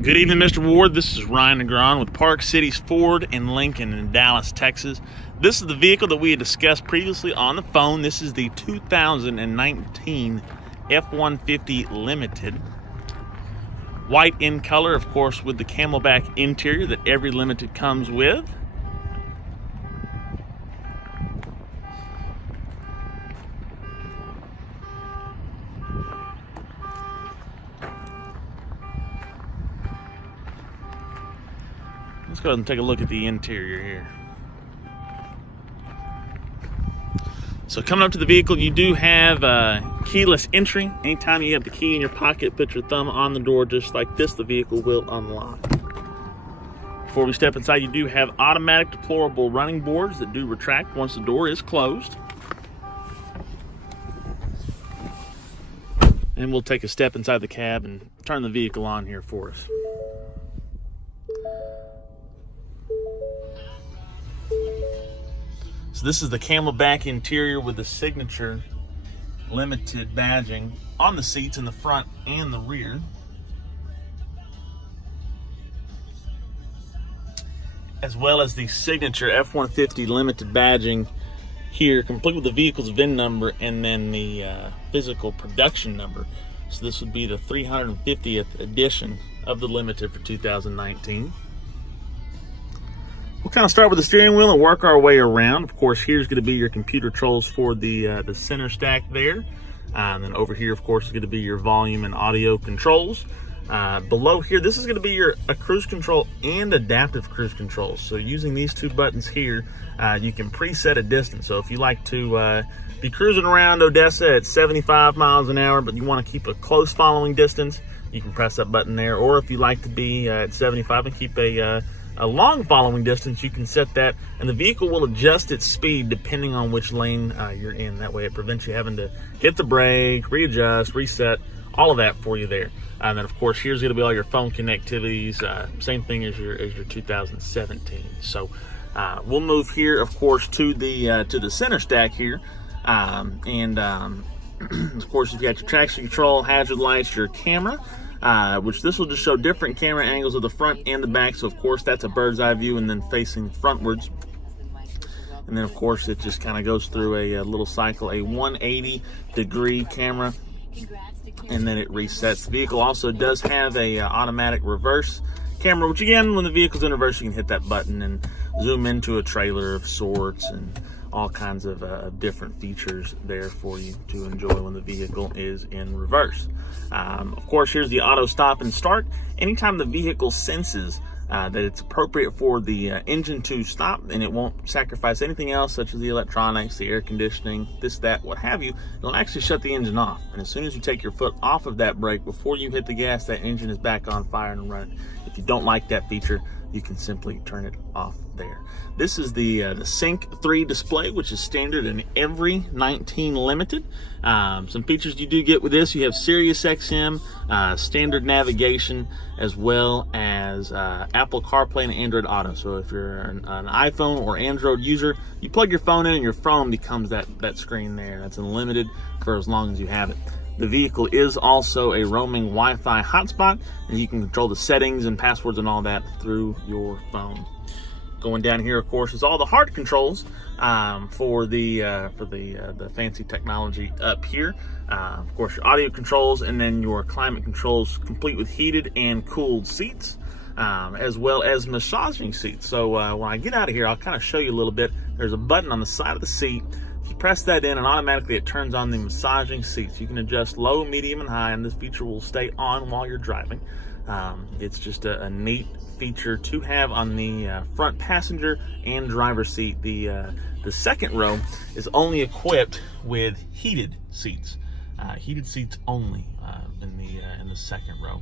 Good evening, Mr. Ward. This is Ryan NeGron with Park Cities Ford and Lincoln in Dallas, Texas. This is the vehicle that we had discussed previously on the phone. This is the 2019 F-150 Limited. White in color, of course, with the camelback interior that every Limited comes with. Let's go ahead and take a look at the interior here. So coming up to the vehicle, you do have keyless entry. Anytime you have the key in your pocket, put your thumb on the door just like this, the vehicle will unlock. Before we step inside, you do have automatic deployable running boards that do retract once the door is closed. And we'll take a step inside the cab and turn the vehicle on here for us. So this is the camelback interior with the signature Limited badging on the seats in the front and the rear. As well as the signature F-150 Limited badging here, complete with the vehicle's VIN number and then the physical production number. So this would be the 350th edition of the Limited for 2019. We'll kind of start with the steering wheel and work our way around. Of course, here's going to be your computer controls for the center stack there. And then over here, of course, is going to be your volume and audio controls. Below here, this is going to be your cruise control and adaptive cruise controls. So using these two buttons here, you can preset a distance. So if you like to be cruising around Odessa at 75 miles an hour, but you want to keep a close following distance, you can press that button there. Or if you like to be at 75 and keep a long following distance, you can set that, and the vehicle will adjust its speed depending on which lane you're in. That way it prevents you having to hit the brake, readjust, reset, all of that for you there. And then of course here's going to be all your phone connectivities, same thing as your 2017. So we'll move here, of course, to the center stack here, and of course you've got your traction control, hazard lights, your camera. Which this will just show different camera angles of the front and the back. So of course that's a bird's eye view and then facing frontwards. And then of course it just kind of goes through a little cycle, a 180-degree camera, and then it resets. The vehicle also does have a automatic reverse camera, which again, when the vehicle's in reverse, you can hit that button and zoom into a trailer of sorts and all kinds of different features there for you to enjoy when the vehicle is in reverse. Of course, here's the auto stop and start. Anytime the vehicle senses that it's appropriate for the engine to stop and it won't sacrifice anything else, such as the electronics, the air conditioning, this, that, what have you, it'll actually shut the engine off. And as soon as you take your foot off of that brake, before you hit the gas, that engine is back on fire and running. If you don't like that feature, you can simply turn it off there. This is the Sync 3 display, which is standard in every 19 Limited. Some features you do get with this: you have Sirius XM, standard navigation, as well as Apple CarPlay and Android Auto. So if you're an iPhone or Android user, you plug your phone in and your phone becomes that screen there. That's unlimited for as long as you have it. The vehicle is also a roaming Wi-Fi hotspot, and you can control the settings and passwords and all that through your phone. Going down here, of course, is all the hard controls for the fancy technology up here. Of course, your audio controls, and then your climate controls, complete with heated and cooled seats, as well as massaging seats. So when I get out of here, I'll kind of show you a little bit. There's a button on the side of the seat. You press that in and automatically it turns on the massaging seats. You can adjust low, medium, and high, and this feature will stay on while you're driving. It's just a neat feature to have on the front passenger and driver seat. The second row is only equipped with heated seats. Heated seats only in the second row.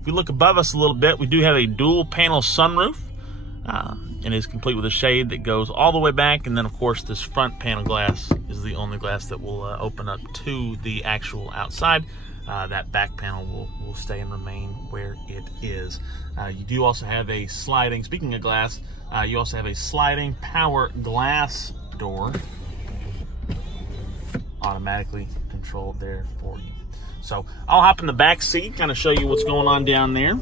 If we look above us a little bit, we do have a dual panel sunroof. And is complete with a shade that goes all the way back, and then of course this front panel glass is the only glass that will open up to the actual outside. That back panel will stay and remain where it is. You do also have a sliding, speaking of glass, you also have a sliding power glass door, automatically controlled there for you. So I'll hop in the back seat, kind of show you what's going on down there.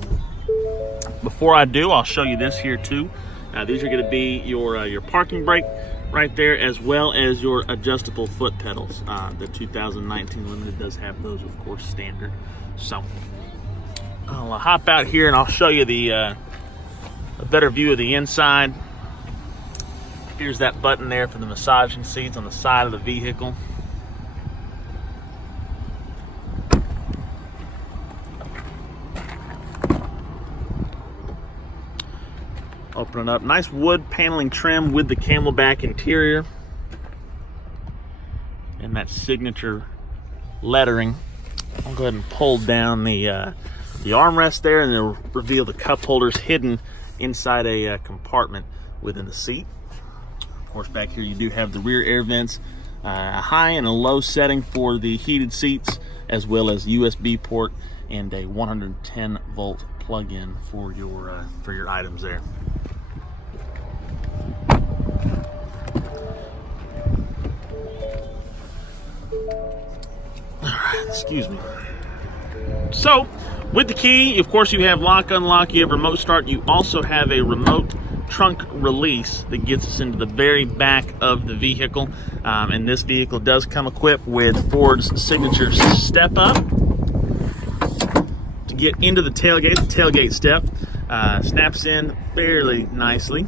Before I do, I'll show you this here too. These are going to be your parking brake right there, as well as your adjustable foot pedals. The 2019 Limited does have those, of course, standard. So I'll hop out here and I'll show you a better view of the inside. Here's that button there for the massaging seats on the side of the vehicle. Open it up. Nice wood paneling trim with the camelback interior and that signature lettering. I'll go ahead and pull down the armrest there, and it'll reveal the cup holders hidden inside a compartment within the seat. Of course, back here you do have the rear air vents, a high and a low setting for the heated seats, as well as USB port and a 110 volt plug-in for your items there. All right, excuse me. So, with the key, of course, you have lock, unlock, you have remote start. You also have a remote trunk release that gets us into the very back of the vehicle. And this vehicle does come equipped with Ford's signature step up to get into the tailgate. The tailgate step snaps in fairly nicely.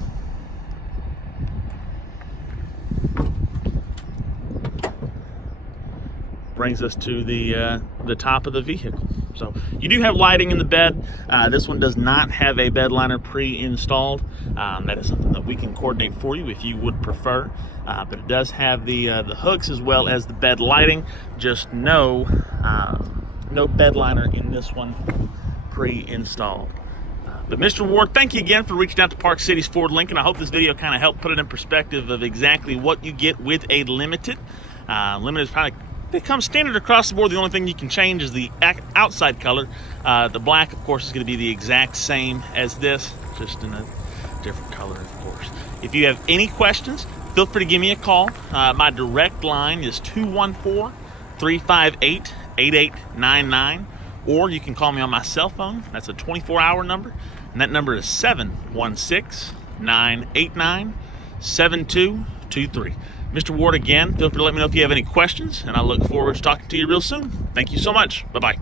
Brings us to the top of the vehicle. So you do have lighting in the bed. This one does not have a bed liner pre-installed. That is something that we can coordinate for you if you would prefer. But it does have the hooks as well as the bed lighting. Just no bed liner in this one pre-installed. But Mr. Ward, thank you again for reaching out to Park Cities Ford Lincoln. I hope this video kind of helped put it in perspective of exactly what you get with a Limited. Limited is probably it comes standard across the board. The only thing you can change is the outside color. The black, of course, is going to be the exact same as this, just in a different color, of course. If you have any questions, feel free to give me a call. My direct line is 214-358-8899, or you can call me on my cell phone. That's a 24-hour number, and that number is 716-989-7223. Mr. Ward, again, feel free to let me know if you have any questions, and I look forward to talking to you real soon. Thank you so much. Bye-bye.